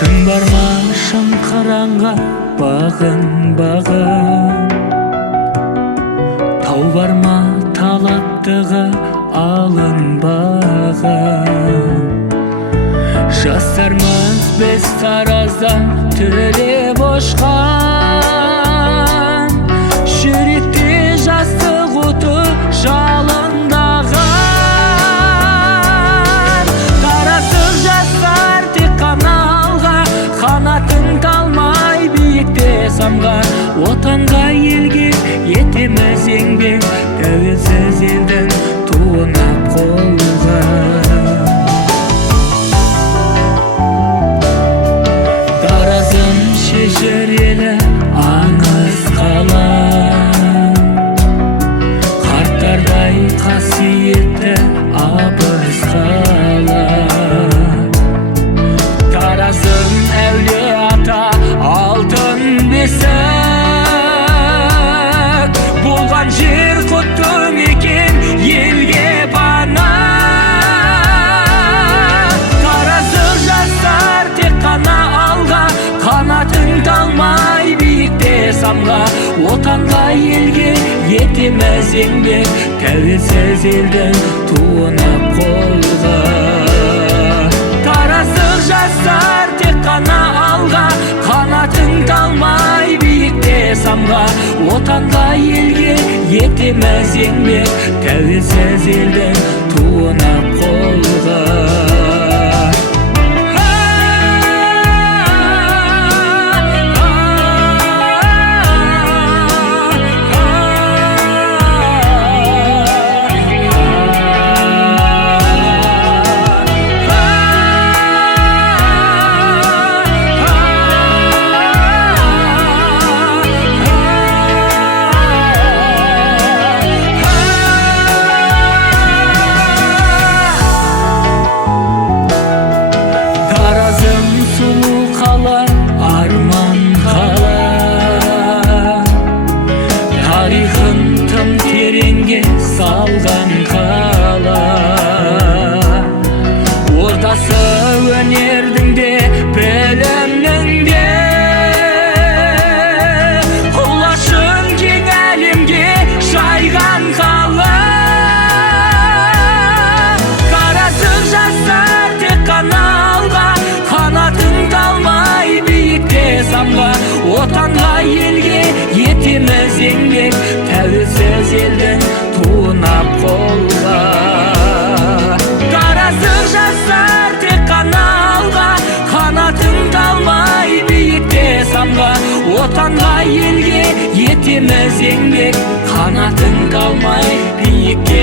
шын бар ма шын қараңға бағын тау бар ма талаптығы алынбаған жастармыз біз тараздан төлеп ұшқан жүректе жастық оты жалындаған тараздық жастар тек қана алға қанатын талмай биікте самған отанға елге етеміз еңбек тәуелсіз елдің туына қолға таразым шежір елі аңыз қала қарттардай қасиетті абыз қала таразым әулие ата алтын бесік болған жер құтты мекен елге пана тараздық жастар тек қана алға қанатын талмай биікте самға отанға елге етеміз еңбек тәуелсіз елдің туына қолға тараздық жастар тек қана алға қанатын талмай биікте самға отанға елге етеміз еңбек тәуелсіз елдің туына қолға салған қала ортасы өнердің де білімнің де құлашын кең әлемге жайған қала тараздық жастар тек қана алға қанатын талмай биікте самға отанға елге етеміз еңбек тәуелсіз елдің туына қолға тараздық жастар тек қана алға қанатын талмай биікте самға отанға елге етеміз еңбек қанатын талмай биікке